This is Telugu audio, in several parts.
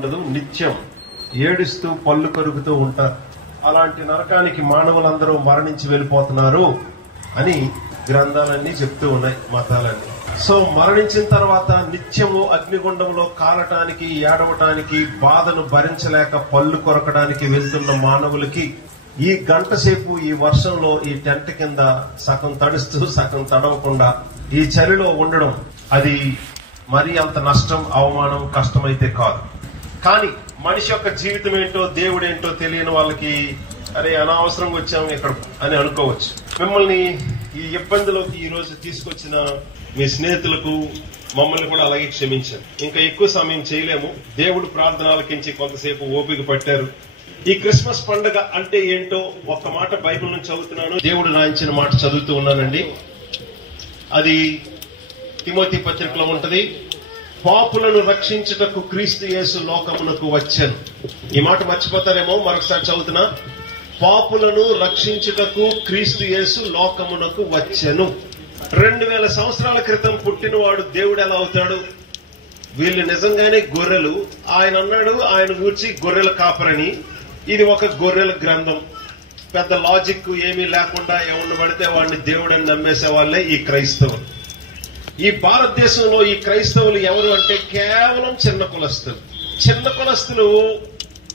ఉండదు, నిత్యం ఏడుస్తూ పళ్ళు కరుగుతూ ఉంటారు. అలాంటి నరకానికి మానవులందరూ మరణించి వెళ్ళిపోతున్నారు అని గ్రంథాలన్నీ చెప్తూ ఉన్నాయి, మతాలన్నీ. సో మరణించిన తర్వాత నిత్యము అగ్నిగుండంలో కాలటానికి, ఏడవటానికి, బాధను భరించలేక పళ్ళు కొరకడానికి వెళ్తున్న మానవులకి ఈ గంట సేపు ఈ వర్షంలో ఈ టెంట్ కింద సగం తడుస్తూ సగం తడవకుండా ఈ చలిలో ఉండడం అది మరి అంత నష్టం, అవమానం, కష్టమైతే కాదు. కానీ మనిషి యొక్క జీవితం ఏంటో, దేవుడేంటో తెలియని వాళ్ళకి అరే అనవసరంగా వచ్చాము ఇక్కడ అని అనుకోవచ్చు. మిమ్మల్ని ఈ ఇబ్బందిలోకి ఈ రోజు తీసుకొచ్చిన మీ స్నేహితులకు మమ్మల్ని కూడా అలాగే క్షమించారు. ఇంకా ఎక్కువ సమయం చేయలేము. దేవుడు ప్రార్థన ఆలకించి కొంతసేపు ఓపిక పట్టారు. ఈ క్రిస్మస్ పండుగ అంటే ఏంటో ఒక్క మాట బైబిల్ నుంచి చదువుతున్నాను. దేవుడు రాయించిన మాట చదువుతూ ఉన్నానండి. అది తిమోతి పత్రికలో ఉంటది. పాపులను రక్షించుటకు క్రీస్తు యేసు లోకమునకు వచ్చెను. ఈ మాట మర్చిపోతారేమో, మరొకసారి చదువుతున్నా. పాపులను రక్షించుటకు క్రీస్తు యేసు లోకమునకు వచ్చెను. 2000 సంవత్సరాల క్రితం పుట్టినవాడు దేవుడు ఎలా అవుతాడు? వీళ్ళు నిజంగానే గొర్రెలు. ఆయన అన్నాడు ఆయన గూర్చి గొర్రెల కాపరని. ఇది ఒక గొర్రెల గ్రంథం. పెద్ద లాజిక్ ఏమీ లేకుండా ఎవరిని పడితే వాడిని దేవుడని నమ్మేసే వాళ్ళే ఈ క్రైస్తవులు. ఈ భారతదేశంలో ఈ క్రైస్తవులు ఎవరు అంటే కేవలం చిన్న కులస్తులు. చిన్న కులస్తులు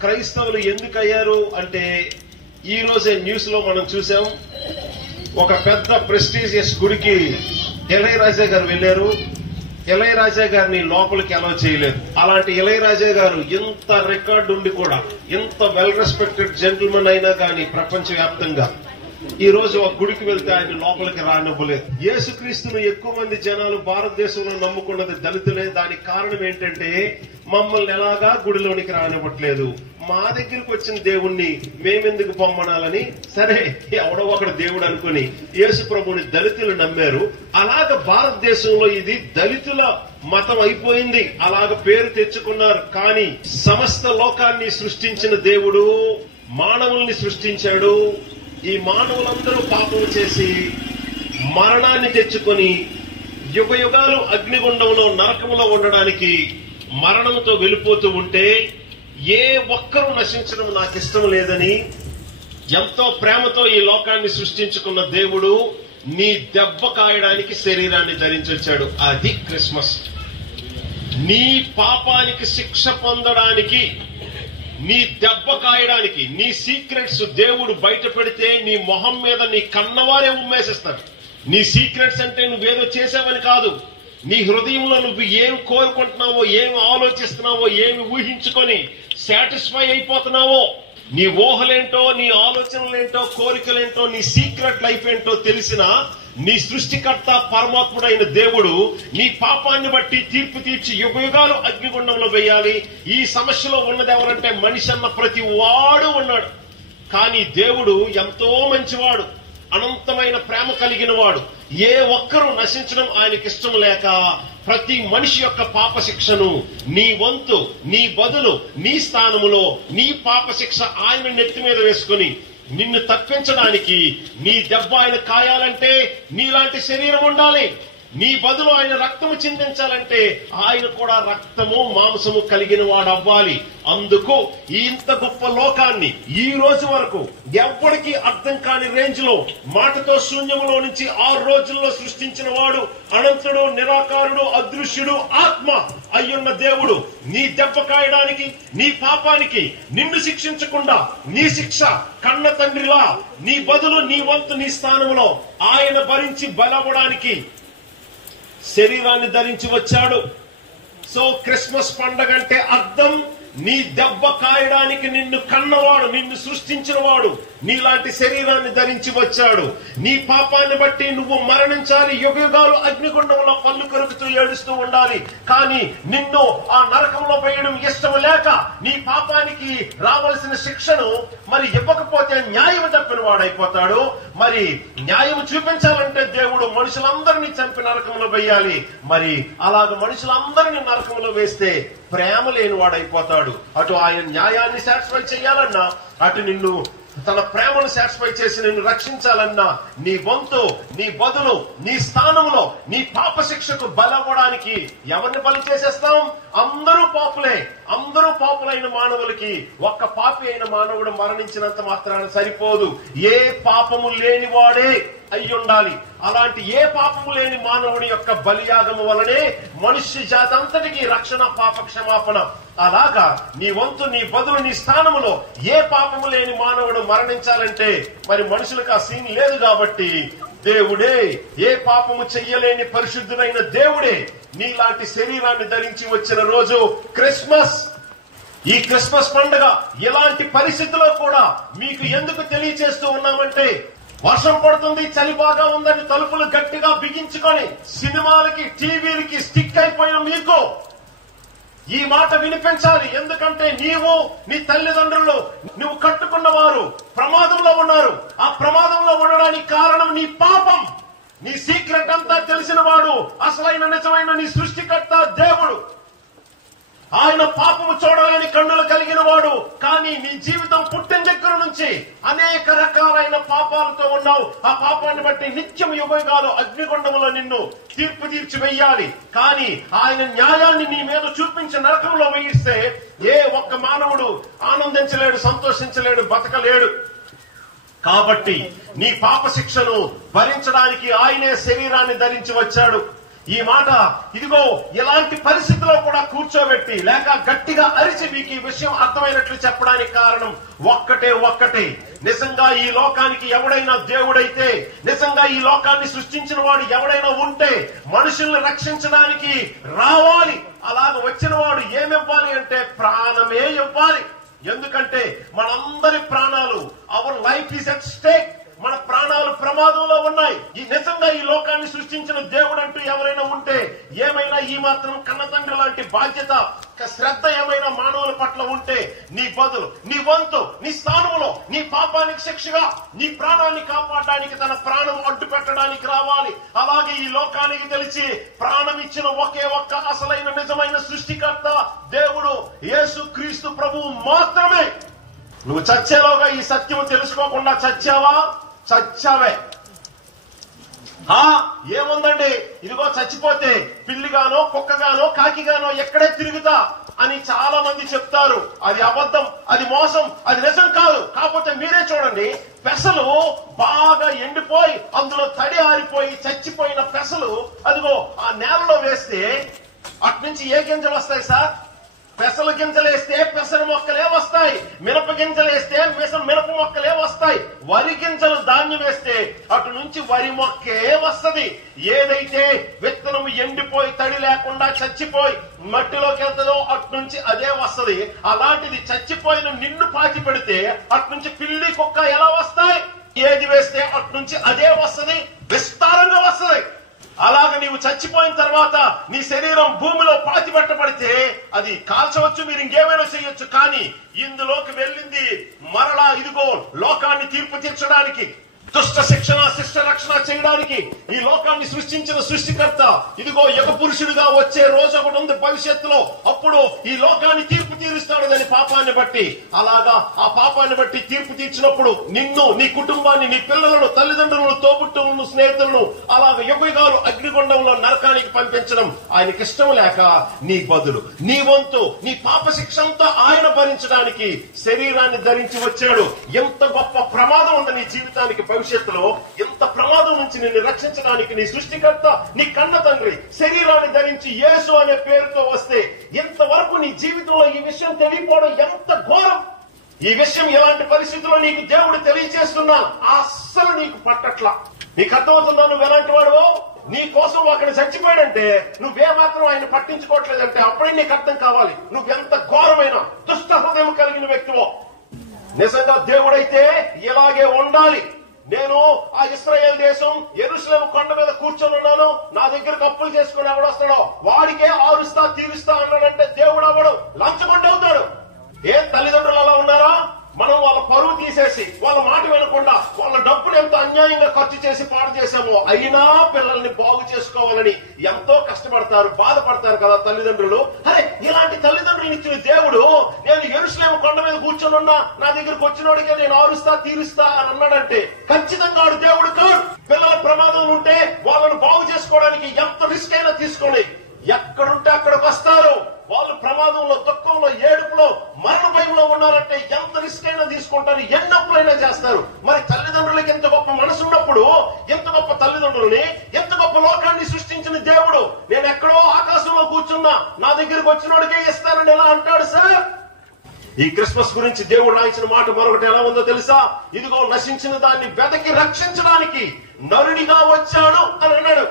క్రైస్తవులు ఎందుకు అయ్యారు అంటే ఈ రోజే న్యూస్ లో మనం చూసాం. ఒక పెద్ద ప్రెస్టీజియస్ గుడికి ఇళయరాజా గారు వెళ్లారు. ఇళయరాజా గారిని లోపలికి అలౌ చేయలేదు. అలాంటి ఇళయరాజా గారు ఇంత రికార్డు ఉండి కూడా, ఇంత వెల్ రెస్పెక్టెడ్ జెంటిల్మెన్ అయినా కానీ ప్రపంచవ్యాప్తంగా ఈ రోజు ఒక గుడికి వెళ్తే ఆయన లోపలికి రానివ్వలేదు. యేసుక్రీస్తును ఎక్కువ మంది జనాలు భారతదేశంలో నమ్ముకున్నది దళితులే. దానికి కారణం ఏంటంటే మమ్మల్ని ఎలాగా గుడిలోనికి రానివ్వట్లేదు. మా దగ్గరికి వచ్చిన దేవుణ్ణి మేమెందుకు పొమ్మనాలని సరే ఎవడో ఒకడు దేవుడు అనుకుని యేసు ప్రభుని దళితులు నమ్మారు. అలాగ భారతదేశంలో ఇది దళితుల మతం అయిపోయింది. అలాగ పేరు తెచ్చుకున్నారు. కానీ సమస్త లోకాన్ని సృష్టించిన దేవుడు మానవుల్ని సృష్టించాడు. ఈ మానవులందరూ పాపం చేసి మరణాన్ని తెచ్చుకొని యుగ యుగాలు అగ్నిగుండంలో నరకంలో ఉండడానికి మరణంతో వెళ్ళిపోతూ ఉంటే ఏ ఒక్కరూ నశించడం నాకు ఇష్టం లేదని ఎంతో ప్రేమతో ఈ లోకాన్ని సృష్టించుకున్న దేవుడు నీ దెబ్బ కాయడానికి శరీరాన్ని ధరించొచ్చాడు. అది క్రిస్మస్. నీ పాపానికి శిక్ష పొందడానికి, నీ దెబ్బ కాయడానికి, నీ సీక్రెట్స్ దేవుడు బయట పెడితే నీ మొహం మీద నీ కన్నవారే ఉమ్మేసేస్తాడు. నీ సీక్రెట్స్ అంటే నువ్వేదో చేసావని కాదు. నీ హృదయంలో నువ్వు ఏం కోరుకుంటున్నావో, ఏం ఆలోచిస్తున్నావో, ఏమి ఊహించుకొని సాటిస్ఫై అయిపోతున్నావో, నీ ఊహలేంటో, నీ ఆలోచనలేంటో, కోరికలేంటో, నీ సీక్రెట్ లైఫ్ ఏంటో తెలిసిన నీ సృష్టికర్త పరమాత్ముడైన దేవుడు నీ పాపాన్ని బట్టి తీర్పు తీర్చి యుగయుగాలు అగ్నిగుండంలో వేయాలి. ఈ సమస్యలో ఉన్నది ఎవరంటే మనిషి అన్న ప్రతి వాడు ఉన్నాడు. కానీ దేవుడు ఎంతో మంచివాడు, అనంతమైన ప్రేమ కలిగిన వాడు. ఏ ఒక్కరూ నశించడం ఆయనకి ఇష్టం లేక ప్రతి మనిషి యొక్క పాప శిక్షను నీ వంతు, నీ బదులు, నీ స్థానములో నీ పాప శిక్ష ఆయన నెత్తి మీద వేసుకుని నిన్ను తప్పించడానికి, నీ దెబ్బ ఆయన కాయాలంటే నీలాంటి శరీరం ఉండాలి. నీ బదులు ఆయన రక్తము చిందించాలంటే ఆయన కూడా రక్తము మాంసము కలిగిన వాడు అవ్వాలి. అందుకు ఇంత గొప్ప లోకాన్ని ఈ రోజు వరకు ఎవ్వడికి అర్థం కాని రేంజ్ లో మాటతో శూన్యములో నుంచి 6 రోజుల్లో సృష్టించిన వాడు, అనంతుడు, నిరాకారుడు, అదృశ్యుడు, ఆత్మ అయ్యున్న దేవుడు నీ దెబ్బ కాయడానికి, నీ పాపానికి నిన్ను శిక్షించకుండా నీ శిక్ష కన్న తండ్రిలా నీ బదులు, నీ వంతు, నీ స్థానంలో ఆయన భరించి బలవడానికి శరీరాన్ని ధరించి వచ్చాడు. సో క్రిస్మస్ పండగ అంటే అర్థం నీ దెబ్బ కాయడానికి నిన్ను కన్నవాడు, నిన్ను సృష్టించిన వాడు నీలాంటి శరీరాన్ని ధరించి వచ్చాడు. నీ పాపాన్ని బట్టి నువ్వు మరణించాలి, యుగయుగాలు అగ్నిగుండంలో పళ్ళు కరుగుతూ ఏడుస్తూ ఉండాలి. కానీ నిన్ను ఆ నరకంలో వేయడం ఇష్టం లేక నీ పాపానికి రావాల్సిన శిక్షను మరి ఇవ్వకపోతే న్యాయం తప్పిన వాడైపోతాడు. మరి న్యాయం చూపించాలంటే దేవుడు మనుషులందరినీ చంపి నరకంలో వేయాలి. మరి అలాగ మనుషులందరినీ నరకంలో వేస్తే ప్రేమ లేని వాడైపోతాడు. అటు ఆయన న్యాయాన్ని సాటిస్ఫై చేయాలన్నా, అటు నిన్ను తన ప్రేమను సాటిస్ఫై చేసి నిన్ను రక్షించాలన్నా నీ వంతు, నీ బదులు, నీ స్థానంలో నీ పాప శిక్షకు బలవ్వడానికి ఎవరిని బలి చేసేస్తాం? అందరూ పాపులే. అందరూ పాపులైన మానవులకి ఒక్క పాపి అయిన మానవుడు మరణించినంత మాత్రాన సరిపోదు. ఏ పాపము లేని వాడే అయ్యుండాలి. అలాంటి ఏ పాపము లేని మానవుని యొక్క బలియాగము వలనే మనుష్య జాతి అంతటికి రక్షణ, పాప క్షమాపణ. అలాగా నీ వంతు, నీ బదులు, నీ స్థానములో ఏ పాపము లేని మానవుడు మరణించాలంటే మరి మనుషులకు ఆ సీన్ లేదు కాబట్టి దేవుడే, ఏ పాపము చెయ్యలేని పరిశుద్ధుడైన దేవుడే నీలాంటి శరీరాన్ని ధరించి వచ్చిన రోజు క్రిస్మస్. ఈ క్రిస్మస్ పండుగ ఎలాంటి పరిస్థితుల్లో కూడా మీకు ఎందుకు తెలియచేస్తూ ఉన్నామంటే, వర్షం పడుతుంది, చలి బాగా ఉందని తలుపులు గట్టిగా బిగించుకొని సినిమాలకి, టీవీలకి స్టిక్ అయిపోయిన మీకు ఈ మాట వినిపించాలి. ఎందుకంటే నీవు, నీ తల్లిదండ్రులు, నువ్వు కట్టుకున్న వారు ప్రమాదంలో ఉన్నారు. ఆ ప్రమాదంలో ఉండడానికి కారణం నీ పాపం. నీ సీక్రెట్ అంతా తెలిసిన వాడు, అసలైన నిజమైన నీ సృష్టికర్త దేవుడు. ఆయన పాపము చూడాలని కన్నులు కలిగిన వాడు. కానీ నీ జీవితం పుట్టిన దగ్గర నుంచి అనేక రకాలైన పాపాలతో ఉన్నావు. ఆ పాపాన్ని బట్టి నిత్యం యుగయుగాలు అగ్నిగుండములో నిన్ను తీర్పు తీర్చి వెయ్యాలి. కానీ ఆయన న్యాయాన్ని నీ మీద చూపించి నరకంలో వేయిస్తే ఏ ఒక్క మానవుడు ఆనందించలేడు, సంతోషించలేడు, బతకలేడు. కాబట్టి నీ పాప శిక్షను భరించడానికి ఆయనే శరీరాన్ని ధరించి వచ్చాడు. ఈ మాట ఇదిగో ఎలాంటి పరిస్థితిలో కూడా కూర్చోబెట్టి లేక గట్టిగా అరిచి మీకు ఈ విషయం అర్థమైనట్లు చెప్పడానికి కారణం ఒక్కటే. నిజంగా ఈ లోకానికి ఎవడైనా దేవుడైతే, నిజంగా ఈ లోకాన్ని సృష్టించిన వాడు ఎవడైనా ఉంటే మనుషుల్ని రక్షించడానికి రావాలి. అలాగ వచ్చిన వాడు ఏమివ్వాలి అంటే ప్రాణమే ఇవ్వాలి. ఎందుకంటే మనందరి ప్రాణాలు, our life is at stake. మన ప్రాణాలు ప్రమాదంలో ఉన్నాయి. ఈ నిజంగా ఈ లోకాన్ని సృష్టించిన దేవుడు అంటూ ఎవరైనా ఉంటే, ఏమైనా ఈ మాత్రం కన్నతండ్రి లాంటి బాధ్యత, శ్రద్ధ ఏమైనా మానవుల పట్ల ఉంటే, నీ బదులు, నీ వంతు, నీ స్థానంలో నీ పాపానికి శిక్షగా నీ ప్రాణాన్ని కాపాడడానికి తన ప్రాణం అడ్డు పెట్టడానికి రావాలి. అలాగే ఈ లోకానికి తెలిసి ప్రాణం ఇచ్చిన ఒకే ఒక్క అసలైన నిజమైన సృష్టికర్త దేవుడు యేసు క్రీస్తు ప్రభువు మాత్రమే. నువ్వు చచ్చేలోగా ఈ సత్యము తెలుసుకోకుండా చచ్చావా? చచ్చావే. ఏముందండి, ఇదిగో చచ్చిపోతే పిల్లిగానో, కుక్కగానో, కాకిగానో ఎక్కడే తిరుగుతా అని చాలా మంది చెప్తారు. అది అబద్ధం, అది మోసం, అది నిజం కాదు. కాకపోతే మీరే చూడండి, పెసలు బాగా ఎండిపోయి అందులో తడి ఆరిపోయి చచ్చిపోయిన పెసలు అదిగో ఆ నేలలో వేస్తే అట్నుంచి ఏ గింజలు వస్తాయి సార్? పెసల గింజలు వేస్తే పెసర మొక్కలే వస్తాయి. మినప గింజలు వేస్తే మినప మొక్కలే వస్తాయి. వరి గింజలు ధాన్యం వేస్తే అటు నుంచి వరి మొక్కే వస్తది. ఏదైతే విత్తనం ఎండిపోయి తడి లేకుండా చచ్చిపోయి మట్టిలోకి వెళ్తుందో అటు నుంచి అదే వస్తది. అలాంటిది చచ్చిపోయిన నిన్ను పాతి పెడితే అటు నుంచి పిల్లి, కుక్క ఎలా వస్తాయి? ఏది వేస్తే అటు నుంచి అదే వస్తది, విస్తారంగా వస్తది. అలాగ నీవు చచ్చిపోయిన తర్వాత నీ శరీరం భూమిలో పాతి పెట్టబడితే అది కాల్చవచ్చు, మీరు ఇంకేమైనా చేయొచ్చు. కానీ ఇందులోకి వెళ్ళింది మరలా ఇదిగో లోకాన్ని తీర్పు తీర్చడానికి, దుష్ట శిక్షణ, శిష్ట రక్షణ చేయడానికి ఈ లోకాన్ని సృష్టించిన సృష్టికర్త ఇదిగో యుగ పురుషుడిగా వచ్చే రోజు ఒకటి ఉంది భవిష్యత్తులో. అప్పుడు ఈ లోకాన్ని తీర్పు తీరుస్తాడు దాని పాపాన్ని బట్టి. అలాగా ఆ పాపాన్ని బట్టి తీర్పు తీర్చినప్పుడు నిన్ను, నీ కుటుంబాన్ని, నీ పిల్లలను, తల్లిదండ్రులను, తోబుట్టులను, స్నేహితులను అలాగ యుగయుగాలు అగ్నిగుండంలో నరకానికి పంపించడం ఆయనకి ఇష్టం లేక నీ బదులు, నీ వంతు, నీ పాప శిక్ష అంతా ఆయన భరించడానికి శరీరాన్ని ధరించి వచ్చాడు. ఎంత గొప్ప ప్రమాదం ఉంది నీ జీవితానికి భవిష్యత్తులో. ఎంత ప్రమాదం నుంచి నిన్ను రక్షించడానికి నీ సృష్టికర్త, నీ కన్న తండ్రి శరీరాన్ని ధరించి యేసు అనే పేరుతో వస్తే ఎంతవరకు నీ జీవితంలో ఈ విషయం తెలియపోవడం ఎంత ఘోరం. ఈ విషయం ఎలాంటి పరిస్థితుల్లో నీకు దేవుడు తెలియజేస్తున్నా అస్సలు నీకు పట్టట్లా. నీకు అర్థమవుతుందా నువ్వు ఎలాంటి వాడువో? నీ కోసం అక్కడ చచ్చిపోయాడంటే నువ్వేమాత్రం ఆయన పట్టించుకోవట్లేదంటే అప్పుడే నీకు అర్థం కావాలి నువ్వెంత ఘోరమైన దుష్ట హృదయం కలిగిన వ్యక్తివో. నిజంగా దేవుడైతే ఇలాగే ఉండాలి. నేను ఆ ఇశ్రాయేల్ దేశం యెరూషలేము కొండ మీద కూర్చొని ఉన్నాను, నా దగ్గరకు అప్పులు చేసుకుని ఎవడొస్తాడో వాడికే ఆరుస్తా తీరుస్తా అన్నాడంటే దేవుడు అవడు, లంచగొండి అవుతాడు. ఏ తల్లిదండ్రులు అలా ఉన్నారా? మనం వాళ్ళ పరువు తీసేసి, వాళ్ళ మాట వినకుండా, వాళ్ళ డబ్బులు ఎంతో అన్యాయంగా ఖర్చు చేసి పాడు చేశామో అయినా పిల్లల్ని బాగు చేసుకోవాలని ఎంతో కష్టపడతారు, బాధపడతారు కదా తల్లిదండ్రులు. అరే ఇలాంటి తల్లిదండ్రులు ఇచ్చిన దేవుడు నేను యెరూషలేము కొండ మీద కూర్చొని ఉన్నా, నా దగ్గరకు వచ్చినోడికే నేను ఆరుస్తా తీరుస్తా అని అన్నాడంటే ఖచ్చితంగా వాడు దేవుడు కాదు. పిల్లల ప్రమాదం ఉంటే వాళ్ళను బాగు చేసుకోవడానికి ఎంత రిస్క్ అయినా తీసుకోండి, ఎక్కడుంటే అక్కడికి వస్తారు. వాళ్ళు ప్రమాదంలో, దుఃఖంలో, ఏడుపులో, మరణ భయంలో ఉన్నారంటే ఎంత రిస్క్ అయినా తీసుకుంటారు, ఎన్నప్పుడైనా చేస్తారు. మరి తల్లిదండ్రులకి ఎంత గొప్ప మనసు ఉన్నప్పుడు, ఎంత గొప్ప తల్లిదండ్రులని, ఎంత గొప్ప లోకాన్ని సృష్టించిన దేవుడు నేను ఎక్కడో ఆకాశంలో కూర్చున్నా నా దగ్గరికి వచ్చినోడికే ఇస్తానని ఎలా అంటాడు సార్? ఈ క్రిస్మస్ గురించి దేవుడు రాయించిన మాట మరొకటి ఎలా ఉందో తెలుసా? ఇదిగో నశించిన దాన్ని వెతకి రక్షించడానికి నరుడిగా వచ్చాడు అని అన్నాడు.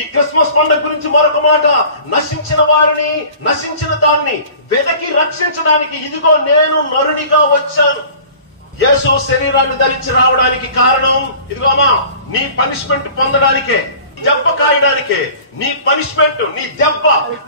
ఈ క్రిస్మస్ పండుగ గురించి మరొక మాట, నశించిన వారిని, నశించిన దాన్ని వెతకి రక్షించడానికి ఇదిగో నేను నరుడిగా వచ్చాను. యేసు శరీరాన్ని ధరించి రావడానికి కారణం ఇదిగో అమ్మా, నీ పనిష్మెంట్ పొందడానికే, దెబ్బ కాయడానికే. నీ పనిష్మెంట్, నీ దెబ్బ,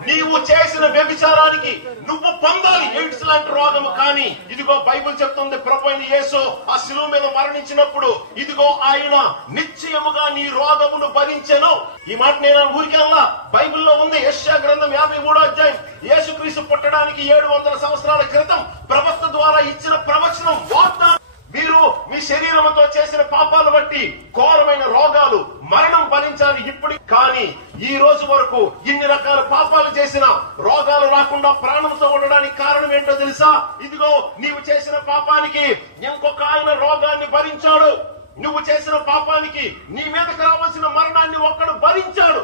నీవు చేసిన వ్యభిచారానికి నువ్వు పొందాలి ఎయిడ్స్ లాంటి రోగము. కానీ ఇదిగో బైబిల్ చెప్తుంది, ప్రభువైన యేసు ఆ శిలువ మీద మరణించినప్పుడు ఇదిగో ఆయన నిశ్చయముగా నీ రోగమును భరించెను. ఈ మాట నేను ఊరికెల్లా, బైబిల్లో ఉంది. యెషయా గ్రంథం 53వ అధ్యాయం. యేసుక్రీస్తు పుట్టడానికి 700 సంవత్సరాల క్రితం ప్రవక్త ద్వారా ఇచ్చిన ప్రవచనం, వాగ్దానం. మీరు మీ శరీరంతో చేసిన పాపాలు బట్టి ఘోరమైన రోగాలు, మరణం భరించాలి ఇప్పుడు. కానీ ఈ రోజు వరకు ఇన్ని రకాల పాపాలు చేసిన రోగాలు రాకుండా ప్రాణంతో ఉండడానికి కారణం ఏంటో తెలుసా? ఇదిగో నీవు చేసిన పాపానికి ఇంకొక ఆయన రోగాన్ని భరించాడు. నువ్వు చేసిన పాపానికి నీ మీదకి రావాల్సిన మరణాన్ని ఒక్కడు భరించాడు.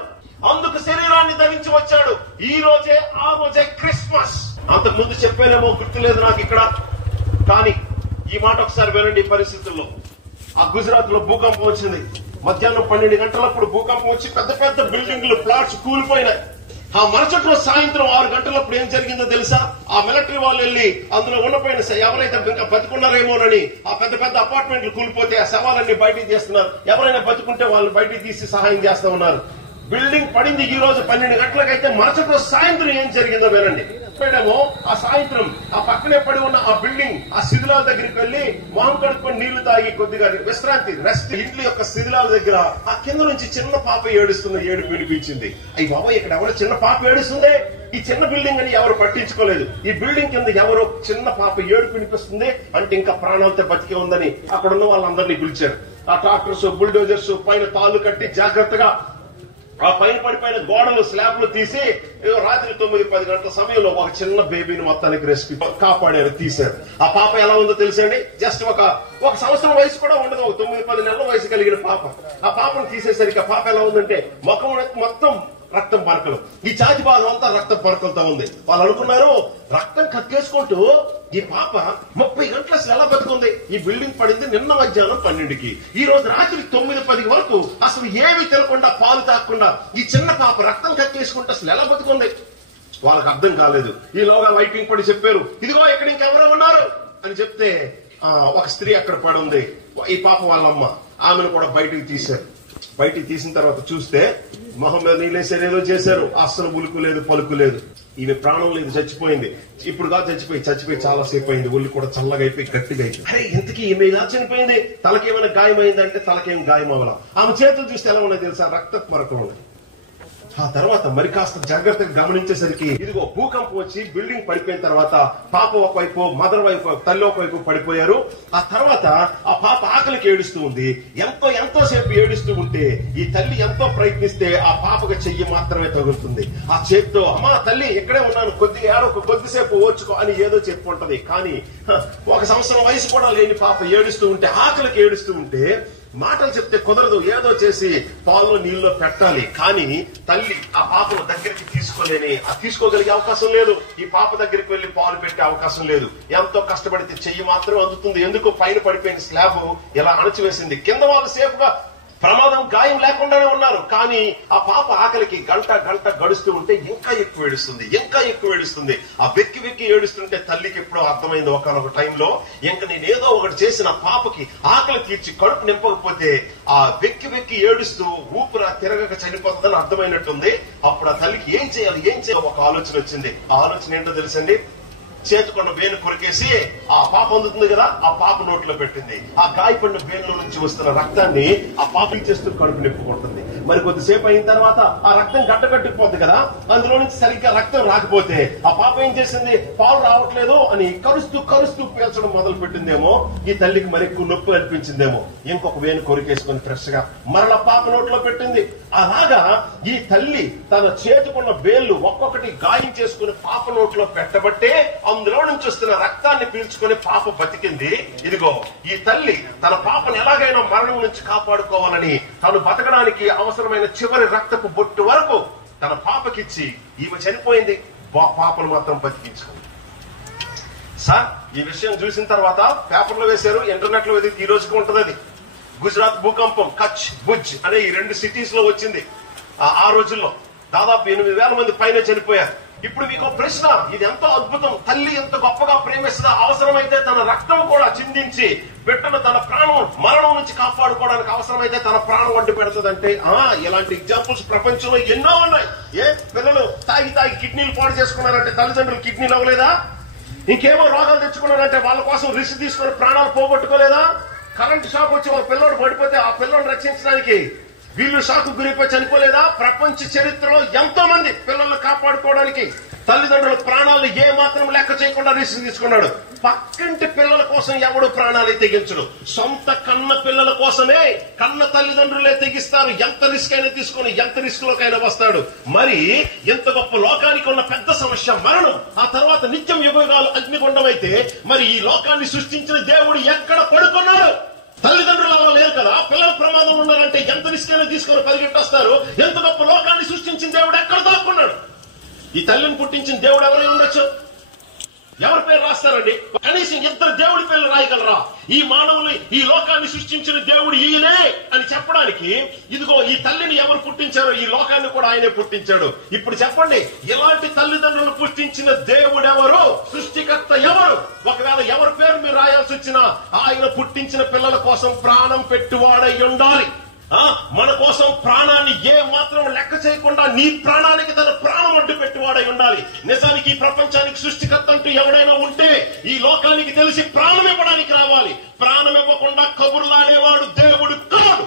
అందుకు శరీరాన్ని ధరించి వచ్చాడు. ఈ రోజే ఆ రోజే క్రిస్మస్. అంతకు ముందు చెప్పానేమో గుర్తులేదు నాకు ఇక్కడ, కానీ ఈ మాట ఒకసారి వినండి. ఈ పరిస్థితుల్లో ఆ గుజరాత్ లో భూకంపం వచ్చింది. మధ్యాహ్నం 12 గంటలప్పుడు భూకంపం వచ్చి పెద్ద పెద్ద బిల్డింగ్లు, ప్లాట్స్ కూలిపోయినాయి. ఆ మరుసటి రోజు సాయంత్రం 6 గంటలప్పుడు ఏం జరిగిందో తెలుసా? ఆ మిలిటరీ వాళ్ళు వెళ్లి అందులో ఉండిపోయిన ఎవరైతే ఇంకా బతుకున్నారేమోనని ఆ పెద్ద పెద్ద అపార్ట్మెంట్లు కూలిపోతే ఆ శవాలన్నీ బయటికి తీస్తున్నారు. ఎవరైనా బతుకుంటే వాళ్ళు బయటికి తీసి సహాయం చేస్తా ఉన్నారు. బిల్డింగ్ పడింది ఈ రోజు 12 గంటలకైతే, మరుసటి రోజు సాయంత్రం ఏం జరిగిందో వినండి. ఏమో ఆ సాయంత్రం ఆ పక్కనే పడి ఉన్న ఆ బిల్డింగ్, ఆ శిథిలాల దగ్గరికి వెళ్లి మొహం కడుక్కొని నీళ్లు తాగి కొద్దిగా విశ్రాంతి, రెస్ట్, ఇంట్లో యొక్క శిథిలాల దగ్గర ఆ కింద నుంచి చిన్న పాప ఏడుస్తున్న ఏడుపు వినిపించింది. అయ్యి బాబా, ఇక్కడ ఎవరో చిన్న పాప ఏడుస్తుంది. ఈ చిన్న బిల్డింగ్ అని ఎవరు పట్టించుకోలేదు. ఈ బిల్డింగ్ కింద ఎవరో చిన్న పాప ఏడుపు వినిపిస్తుంది అంటే ఇంకా ప్రాణాలతో బతికే ఉందని అక్కడ ఉన్న వాళ్ళందరినీ పిలిచారు. ఆ ట్రాక్టర్స్, బుల్డోజర్స్ పైన తాళ్లు కట్టి జాగ్రత్తగా ఆ పైన పడిపోయిన గోడలు, స్లాబ్లు తీసి రాత్రి 9-10 గంటల సమయంలో ఒక చిన్న బేబీని మొత్తానికి రెస్క్యూ కాపాడారు, తీశారు. ఆ పాప ఎలా ఉందో తెలుసండి? జస్ట్ ఒక సంవత్సరం వయసు కూడా ఉండదు, 9-10 నెలల వయసు కలిగిన పాప. ఆ పాపను తీసేసరికి ఆ పాప ఎలా ఉందంటే ముఖం మొత్తం రక్తం పరకలు, ఈ ఛాతి భాగం అంతా రక్తం పరకలతో ఉంది. వాళ్ళు అనుకున్నారు రక్తం కక్కేసుకుంటూ ఈ పాప 30 గంటలు అసలు ఎలా బతుకుంది. ఈ బిల్డింగ్ పడింది నిన్న మధ్యాహ్నం 12కి. ఈ రోజు రాత్రి 9-10 వరకు అసలు ఏమీ తినకుండా, పాలు తాగకుండా ఈ చిన్న పాప రక్తం కక్కేసుకుంటూ అసలు ఎలా బతుకుంది. వాళ్ళకి అర్థం కాలేదు. ఈలోగా లైటింగ్ పడి చెప్పారు, ఇదిగో ఇక్కడ ఇంకెవరో ఉన్నారు అని చెప్తే ఒక స్త్రీ అక్కడ పడి ఉంది. ఈ పాప వాళ్ళమ్మ, ఆమెను కూడా బయటికి తీశారు. బయటికి తీసిన తర్వాత చూస్తే మొహం మీద నీళ్ళేసారు, ఏదో చేశారు. అస్సలు ఉలుకు లేదు, పలుకు లేదు. ఈమె ప్రాణం లేదు, చచ్చిపోయింది. ఇప్పుడు కాదు, చచ్చిపోయి చాలా సేపు అయింది. ఒళ్ళు కూడా చల్లగా అయిపోయి గట్టిగా అయిపోయి. అరే ఇంతకీ ఈమె ఇలా చనిపోయింది, తలకేమైనా గాయమైందంటే తలకేం గాయం అవ్వాల. ఆమె చేతులు చూస్తే ఎలా ఉన్నాయి తెలుసా? రక్త మరకలు ఉన్నాయి. ఆ తర్వాత మరి కాస్త జాగ్రత్తగా గమనించేసరికి ఇదిగో భూకంపం వచ్చి బిల్డింగ్ పడిపోయిన తర్వాత పాప ఒకవైపు, మదర్ వైపు, తల్లి ఒకవైపు పడిపోయారు. ఆ తర్వాత ఆ పాప ఆకలికి ఏడుస్తూ ఉంది. ఎంతో సేపు ఏడుస్తూ ఉంటే ఈ తల్లి ఎంతో ప్రయత్నిస్తే ఆ పాపకు చెయ్యి మాత్రమే తగులుతుంది. ఆ చేతితో అమ్మా తల్లి ఇక్కడే ఉన్నాను, కొద్దిసేపు ఓర్చుకో అని ఏదో చెప్పుకుంటది. కానీ 1 సంవత్సరం వయసు కూడా లేని పాప ఏడుస్తూ ఉంటే, ఆకలికి ఏడుస్తూ ఉంటే మాటలు చెప్తే కుదరదు, ఏదో చేసి పాలలో నీళ్ళలో పెట్టాలి. కానీ తల్లి ఆ పాపను దగ్గరికి తీసుకోగలిగే అవకాశం లేదు. ఈ పాప దగ్గరికి వెళ్లి పాలు పెట్టే అవకాశం లేదు. ఎంతో కష్టపడితే చెయ్యి మాత్రం అందుతుంది. ఎందుకు? పైన పడిపోయిన స్లాబ్ ఇలా అణచివేసింది. కింద వాళ్ళు సేఫ్గా ప్రమాదం, గాయం లేకుండానే ఉన్నారు. కానీ ఆ పాప ఆకలికి గంట గడుస్తూ ఉంటే ఇంకా ఎక్కువ ఏడుస్తుంది. ఆ వెక్కి ఏడుస్తుంటే తల్లికి ఎప్పుడో అర్థమైంది ఒకనొక టైంలో, ఇంకా నేనేదో ఒకటి చేసిన పాపకి ఆకలి తీర్చి కడుపు నింపకపోతే ఆ వెక్కి ఏడుస్తూ ఊపిరి తిరగక చనిపోతుందని అర్థమైనట్టుంది. అప్పుడు ఆ తల్లికి ఏం చేయాలి ఒక ఆలోచన వచ్చింది. ఆ ఆలోచన ఏంటో తెలుసండి? చేతుకున్న వేలు కొరికేసి ఆ పాప అందుతుంది కదా, ఆ పాప నోట్లో పెట్టింది. ఆ గాయపడిన వేలులో నుంచి వస్తున్న రక్తాన్ని ఆ పాప చేస్తూ కడుపు నింపుకుంటుంది. మరి కొద్దిసేపు అయిన తర్వాత ఆ రక్తం గడ్డగట్టిపోతుంది కదా, అందులో నుంచి సరిగ్గా రక్తం రాకపోతే ఆ పాప ఏం చేసింది, పాలు రావట్లేదు అని కరుస్తూ కరుస్తూ పీల్చడం మొదలు పెట్టిందేమో. ఈ తల్లికి మరి ఎక్కువ నొప్పి అనిపించిందేమో, ఇంకొక వేణు కొరికేసుకుని ఫ్రెష్ గా మరలా పాప నోట్లో పెట్టింది. అలాగా ఈ తల్లి తన చేతుకున్న వేళ్లు ఒక్కొక్కటి గాయం చేసుకుని పాప నోట్లో పెట్టబట్టే అందులో నుంచి వస్తున్న రక్తాన్ని పీల్చుకుని పాప బతికింది. ఇదిగో ఈ తల్లి తన పాపను ఎలాగైనా మరణం నుంచి కాపాడుకోవాలని తను బతకడానికి అవసరమైన చివరి రక్తపు బొట్టు వరకు తన పాపకిచ్చి ఈమె చనిపోయింది, పాపను మాత్రం బతికించుకుంది. సార్ ఈ విషయం చూసిన తర్వాత పేపర్లో వేశారు, ఇంటర్నెట్ లో వెతికి ఈ రోజుకి ఉంటది. అది గుజరాత్ భూకంపం, కచ్, భుజ్ అనే ఈ 2 సిటీస్ లో వచ్చింది. ఆ రోజుల్లో దాదాపు 8,000 మంది పైన చనిపోయారు. ఇప్పుడు మీకు ప్రశ్న, ఇది ఎంతో అద్భుతం. తల్లి ఎంత గొప్పగా ప్రేమిస్తుందా, అవసరమైతే తన రక్తం కూడా చిందించి బిడ్డను తన ప్రాణం మరణం నుంచి కాపాడుకోవడానికి అవసరమైతే తన ప్రాణం వండి పెడుతుందంటే ఇలాంటి ఎగ్జాంపుల్స్ ప్రపంచంలో ఎన్నో ఉన్నాయి. పిల్లలు తాగి కిడ్నీలు పాడు చేసుకున్నారంటే తల్లిదండ్రులు కిడ్నీలు అవ్వలేదా? ఇంకేమో రోగాలు తెచ్చుకున్నారంటే వాళ్ళ కోసం రిస్క్ తీసుకుని ప్రాణాలు పోగొట్టుకోలేదా? కరెంట్ షాక్ వచ్చి ఒక పిల్లోడు పడిపోతే ఆ పిల్లోని రక్షించడానికి వీళ్ళు షాకు గురిపోయి చనిపోలేదా? ప్రపంచ చరిత్రలో ఎంతో మంది పిల్లల్ని కాపాడుకోవడానికి తల్లిదండ్రుల ప్రాణాలను ఏ మాత్రం లెక్క చేయకుండా రిస్క్ తీసుకున్నాడు. పక్కింటి పిల్లల కోసం ఎవడు ప్రాణాలే తెగించడు. సొంత కన్న పిల్లల కోసమే కన్న తల్లిదండ్రులే తెగిస్తారు. ఎంత రిస్క్ అయినా తీసుకుని ఎంత రిస్క్ లోకైనా వస్తాడు. మరి ఎంత గొప్ప లోకానికి ఉన్న పెద్ద సమస్య మరణం, ఆ తర్వాత నిత్యం యుగాలు అగ్నిగుండం అయితే మరి ఈ లోకాన్ని సృష్టించిన దేవుడు ఎక్కడ పడుకున్నాడు? తల్లిదండ్రులు అలా లేరు కదా. పిల్లల ప్రమాదం ఉండాలంటే ఎంత రిస్క్ అయినా తీసుకొని పరిగెట్టొస్తారు. ఎంత గొప్ప లోకాన్ని సృష్టించిన దేవుడు ఎక్కడ దాక్కున్నాడు? ఈ తల్లిని పుట్టించిన దేవుడు ఎవరై ఉండొచ్చు? ఎవరి పేరు రాస్తారండి? కనీసం 2 దేవుడి పేర్లు రాయగలరా? ఈ మానవుని ఈ లోకాన్ని సృష్టించిన దేవుడు ఈయనే అని చెప్పడానికి ఇదిగో ఈ తల్లిని ఎవరు పుట్టించారో ఈ లోకాన్ని కూడా ఆయనే పుట్టించాడు. ఇప్పుడు చెప్పండి, ఇలాంటి తల్లిదండ్రులను పుట్టించిన దేవుడు ఎవరు? సృష్టికర్త ఎవరు? ఒకవేళ ఎవరి పేరు మీరు రాయాల్సి వచ్చినా ఆయన పుట్టించిన పిల్లల కోసం ప్రాణం పెట్టువాడై ఉండాలి. మన కోసం ప్రాణాన్ని ఏ మాత్రం లెక్క చేయకుండా నీ ప్రాణానికి తన ప్రాణం అడ్డు పెట్టువాడై ఉండాలి. నిజానికి ఈ ప్రపంచానికి సృష్టికర్త అంటూ ఎవడైనా ఉంటే ఈ లోకానికి తెలిసి ప్రాణం ఇవ్వడానికి రావాలి. ప్రాణం ఇవ్వకుండా కబుర్లాడేవాడు దేవుడు కాదు.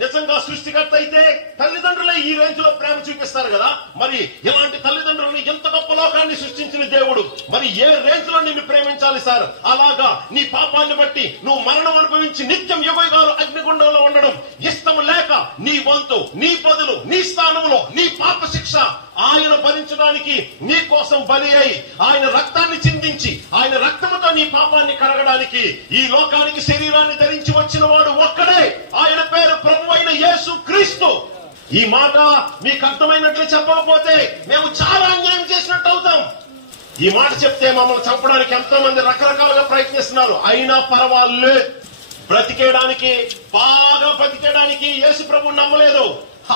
నిజంగా సృష్టికర్త అయితే తల్లిదండ్రులే ఈ రేంజ్ లో ప్రేమ చూపిస్తారు కదా. మరి ఇలాంటి తల్లిదండ్రులను ఎంత గొప్ప లోకాన్ని సృష్టించిన దేవుడు మరి ఏ రేంజ్ లో నిన్ను ప్రేమించాలి సార్? అలాగా నీ పాపాన్ని బట్టి నువ్వు మరణం అనుభవించి నిత్యం యుగాలు అగ్నిగుండంలో ఉండడం ఇష్టం లేక నీ వంతు, నీ బదులు, నీ స్థానంలో నీ పాప శిక్ష ఆయన భరించడానికి నీ కోసం బలి అయి ఆయన రక్తాన్ని చిందించి ఆయన రక్తముతో నీ పాపాన్ని కడగడానికి ఈ లోకానికి శరీరాన్ని ధరించి వచ్చిన వాడు ఒక్కడే. ఆయన పేరు ప్రభువైన యేసు క్రీస్తు. ఈ మాట మీకు అర్థమైనట్లు చెప్పకపోతే మేము చాలా అన్యాయం చేసినట్టు అవుతాం. ఈ మాట చెప్తే మమ్మల్ని చంపడానికి ఎంతో మంది రకరకాలుగా ప్రయత్నిస్తున్నారు. అయినా పర్వాలేదు, బ్రతికేయడానికి బాగా బ్రతికేయడానికి యేసు ప్రభు నమ్మలేదు.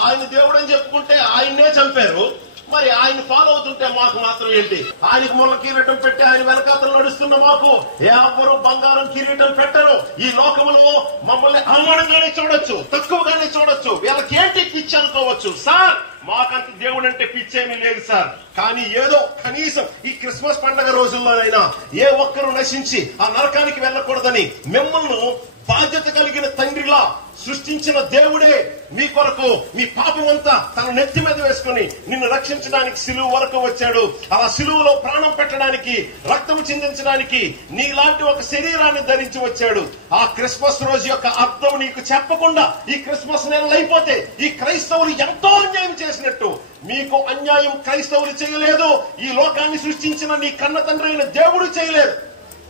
ఆయన దేవుడు అని చెప్పుకుంటే ఆయన్నే చంపారు. మరి ఆయన ఫాలో అవుతుంటే మాకు మాత్రం ఏంటి? ఆయనకు ముళ్ళ కిరీటం పెట్టి ఆయన వెనకాతలు నడుస్తున్న మాకు ఎవరు బంగారం కిరీటం పెట్టరు. ఈ లోకములో మమ్మల్ని అవమానంగానే చూడొచ్చు, తక్కువగానే చూడొచ్చు. వీళ్ళకి ఏంటి పిచ్చి అనుకోవచ్చు. సార్ మాకంత దేవుడు అంటే పిచ్చేమీ లేదు సార్. కానీ ఏదో కనీసం ఈ క్రిస్మస్ పండగ రోజుల్లోనైనా ఏ ఒక్కరు నశించి ఆ నరకానికి వెళ్ళకూడదని మిమ్మల్ని బాధ్యత కలిగిన తండ్రిలా సృష్టించిన దేవుడే మీ కొరకు మీ పాపమంతా తన నెత్తి మీద వేసుకుని నిన్ను రక్షించడానికి సిలువ వరకు వచ్చాడు. అలా సిలువలో ప్రాణం పెట్టడానికి, రక్తం చిందించడానికి నీలాంటి ఒక శరీరాన్ని ధరించి వచ్చాడు. ఆ క్రిస్మస్ రోజు యొక్క అర్థం నీకు చెప్పకుండా ఈ క్రిస్మస్ నెలలు అయిపోతే ఈ క్రైస్తవులు ఎంతో అన్యాయం చేసినట్టు. మీకు అన్యాయం క్రైస్తవులు చేయలేదు, ఈ లోకాన్ని సృష్టించిన నీ కన్న తండ్రి అయిన దేవుడు చేయలేదు.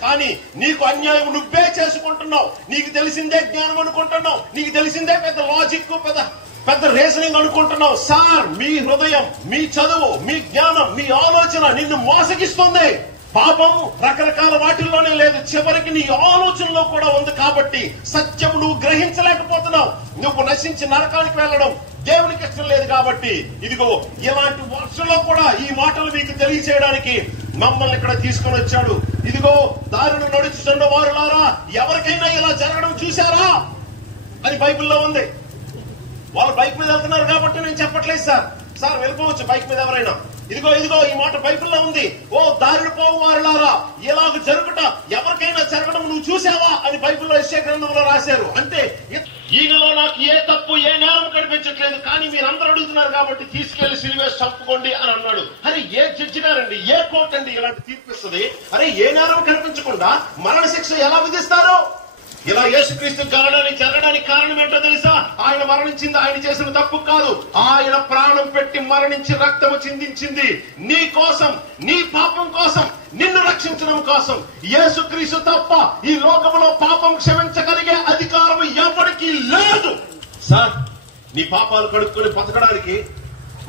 కానీ నీకు అన్యాయం నువ్వే చేసుకుంటున్నావు. నీకు తెలిసిందే జ్ఞానం అనుకుంటున్నావు, నీకు తెలిసిందే పెద్ద లాజిక్, పెద్ద రీజనింగ్ అనుకుంటున్నావు. సార్ మీ హృదయం, మీ చదువు, మీ జ్ఞానం, మీ ఆలోచన నిన్ను మోసగిస్తుంది. పాపం రకరకాల వాటిల్లోనే లేదు, చివరికి నీ ఆలోచనలో కూడా ఉంది. కాబట్టి సత్యం నువ్వు గ్రహించలేకపోతున్నావు. నువ్వు నశించి నరకానికి వెళ్ళడం దేవునికి ఇష్టం లేదు. కాబట్టి ఇదిగో ఇలాంటి వర్షంలో కూడా ఈ మాటలు మీకు తెలియచేయడానికి మమ్మల్ని ఇక్కడ తీసుకొని వచ్చాడు. ఇదిగో దారిని నడుచుతున్న వారులారా, ఎవరికైనా ఇలా జరగడం చూశారా అని బైబిల్లో ఉంది. వాళ్ళు బైక్ మీద వెళ్తున్నారు కాబట్టి నేను చెప్పట్లేదు సార్ వెళ్ళిపోవచ్చు బైక్ మీద ఎవరైనా. ఇదిగో ఈ మాట బైబిల్లో ఉంది. ఓ దారిని పోవు వారులారా, ఇలాగ జరుగుట ఎవరికైనా జరగడం నువ్వు చూసావా అని బైబిల్లో యెషయా గ్రంథంలో రాశారు. అంటే ఈయనలో నాకు ఏ తప్పు ఏ నేరం కనిపించట్లేదు, కానీ మీరందరూ అడుగుతున్నారు కాబట్టి తీసుకెళ్లి సిలువేసి చంపుకోండి అని అన్నాడు. అరే ఏ జడ్జి గారండి, ఏ కోర్టు అండి ఇలాంటి తీర్పిస్తుంది? అరే ఏ నేరం కనిపించకుండా మరణ శిక్ష ఎలా విధిస్తారు? ఇలా యేసుక్రీస్తు జరగడానికి కారణం ఏంటో తెలుసా? ఆయన మరణించింది ఆయన చేసిన తప్పు కాదు. ఆయన ప్రాణం పెట్టి మరణించి రక్తము చిందించింది నీ కోసం, నీ పాపం కోసం, నిన్ను రక్షించడం కోసం. యేసుక్రీస్తు తప్ప ఈ లోకంలో పాపం క్షమించగలిగే అధికారం ఎవరికీ లేదు. సార్, నీ పాపాలు కడుక్కొని బతకడానికి,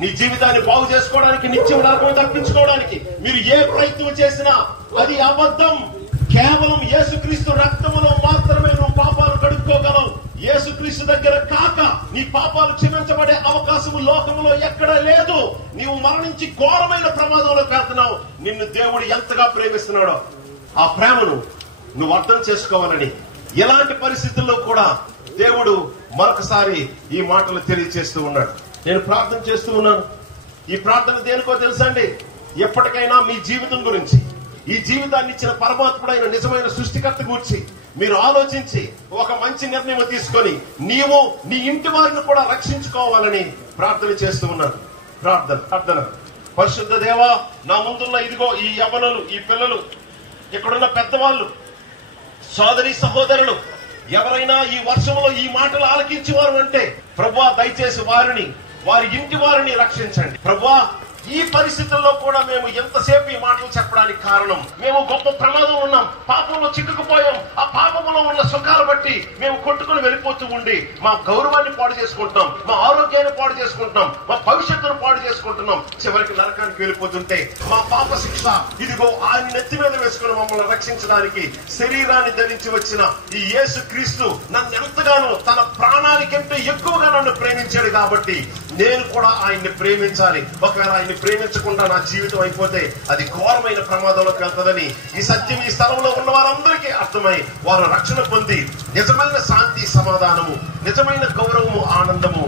నీ జీవితాన్ని బాగు చేసుకోవడానికి, నిత్యం నరకం తప్పించుకోవడానికి మీరు ఏ ప్రయత్నం చేసినా అది అబద్ధం. కేవలం యేసుక్రీస్తు రక్తములో మాత్రమే నువ్వు పాపాలు కడుక్కోగలవు. యేసుక్రీస్తు దగ్గర కాక నీ పాపాలు క్షమించబడే అవకాశం లోకంలో ఎక్కడా లేదు. నీవు మరణించి ఘోరమైన ప్రమాదంలోకి వెళ్తున్నావు. నిన్ను దేవుడు ఎంతగా ప్రేమిస్తున్నాడో ఆ ప్రేమను నువ్వు అర్థం చేసుకోవాలని ఎలాంటి పరిస్థితుల్లో కూడా దేవుడు మరొకసారి ఈ మాటలు తెలియజేస్తూ ఉన్నాడు. నేను ప్రార్థన చేస్తూ ఉన్నాను. ఈ ప్రార్థన దేనికో తెలుసండి? ఎప్పటికైనా మీ జీవితం గురించి, ఈ జీవితాన్ని ఇచ్చిన పరమాత్ముడైన నిజమైన సృష్టికర్త గురించి మీరు ఆలోచించి ఒక మంచి నిర్ణయం తీసుకొని నీవు నీ ఇంటి వారిని కూడా రక్షించుకోవాలని ప్రార్థన చేస్తూ ఉన్నాను. ప్రార్థన. పరిశుద్ధ దేవా, నా ముందున్న ఇదిగో ఈ యవ్వనులు, ఈ పిల్లలు, ఇక్కడున్న పెద్దవాళ్ళు, సోదరి సహోదరులు ఎవరైనా ఈ వర్షంలో ఈ మాటలు ఆలకించేవారు అంటే ప్రభువా దయచేసి వారిని, వారి ఇంటి వారిని రక్షించండి. ప్రభువా, ఈ పరిస్థితుల్లో కూడా మేము ఎంతసేపు ఈ మాటలు చెప్పడానికి కారణం, మేము గొప్ప ప్రమాదం ఉన్నాం, పాపంలో చిక్కుకుపోయాం. ఆ పాపంలో ఉన్న సుఖాలు బట్టి మేము కొట్టుకుని వెళ్ళిపోతూ ఉండి మా గౌరవాన్ని పాడు చేసుకుంటున్నాం, మా ఆరోగ్యాన్ని పాడు చేసుకుంటున్నాం, మా భవిష్యత్తును పాడు చేసుకుంటున్నాం. చివరికి నరకానికి వెళ్ళిపోతుంటే మా పాప శిక్ష ఇదిగో ఆయన నెత్తి మీద వేసుకుని మమ్మల్ని రక్షించడానికి శరీరాన్ని ధరించి వచ్చిన ఈ యేసు క్రీస్తు నన్ను ఎంతగానో తన ప్రాణానికంటే ఎక్కువగా నన్ను ప్రేమించాడు. కాబట్టి నేను కూడా ఆయన్ని ప్రేమించాలి. ఒకవేళ ఆయన్ని ప్రేమించకుండా నా జీవితం అయిపోతే అది ఘోరమైన ప్రమాదంలోకి వెళ్తుందని ఈ సత్యం ఈ స్థలంలో ఉన్న వారందరికీ అర్థమై వారు రక్షణ పొంది నిజమైన శాంతి, సమాధానము, నిజమైన గౌరవము, ఆనందము,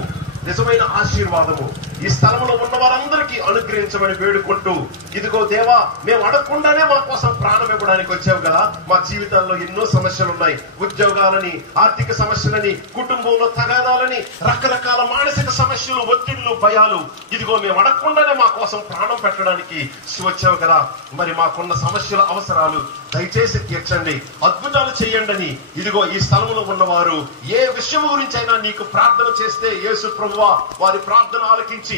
నిజమైన ఆశీర్వాదము ఈ స్థలంలో ఉన్న వారందరికీ అనుగ్రహించమని వేడుకుంటూ, ఇదిగో దేవా, మేము అడగకుండానే మా కోసం ప్రాణం ఇవ్వడానికి వచ్చావు కదా. మా జీవితాల్లో ఎన్నో సమస్యలు ఉన్నాయి. ఉద్యోగాలని, ఆర్థిక సమస్యలని, కుటుంబంలో తగాదాలని, రకరకాల మానసిక సమస్యలు, ఒత్తిళ్లు, భయాలు. ఇదిగో మేము అడగకుండానే మా కోసం ప్రాణం పెట్టడానికి వచ్చావు కదా. మరి మాకున్న సమస్యల అవసరాలు దయచేసి తీర్చండి, అద్భుతాలు చేయండి అని ఇదిగో ఈ స్థలంలో ఉన్నవారు ఏ విషయం గురించి అయినా నీకు ప్రార్థన చేస్తే యేసు ప్రభువా వారి ప్రార్థన ఆలకించి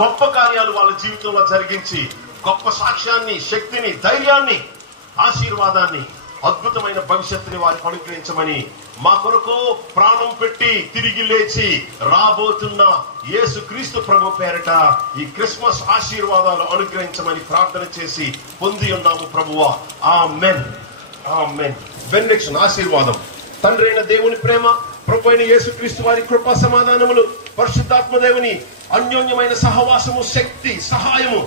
గొప్ప కార్యాలు వాళ్ళ జీవితంలో జరిగించి గొప్ప సాక్ష్యాన్ని, శక్తిని, ధైర్యాన్ని, ఆశీర్వాదాన్ని, అద్భుతమైన భవిష్యత్తుని వారికి అనుగ్రహించమని మా కొరకు ప్రాణం పెట్టి తిరిగి లేచి రాబోతున్న యేసు క్రీస్తు ప్రభు పేరిట ఈ క్రిస్మస్ ఆశీర్వాదాలు అనుగ్రహించమని ప్రార్థన చేసి పొంది ఉన్నాము ప్రభువా. ఆమేన్, ఆమేన్. బెనెడిక్షన్, ఆశీర్వాదం. తండ్రి అయిన దేవుని ప్రేమ, ప్రభు అయిన యేసు క్రీస్తు వారి కృపా సమాధానములు, పరిశుద్ధాత్మ దేవుని అన్యోన్యమైన సహవాసము, శక్తి, సహాయము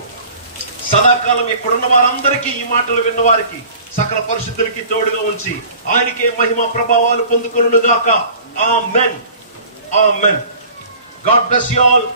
సదాకాలం ఇక్కడున్న వారందరికీ, ఈ మాటలు విన్న వారికి, సకల పరిశుద్ధులకి తోడుగా ఉంచి ఆయనకే మహిమ ప్రభావాలు పొందుకొనుగాక. Amen, amen. God bless you all.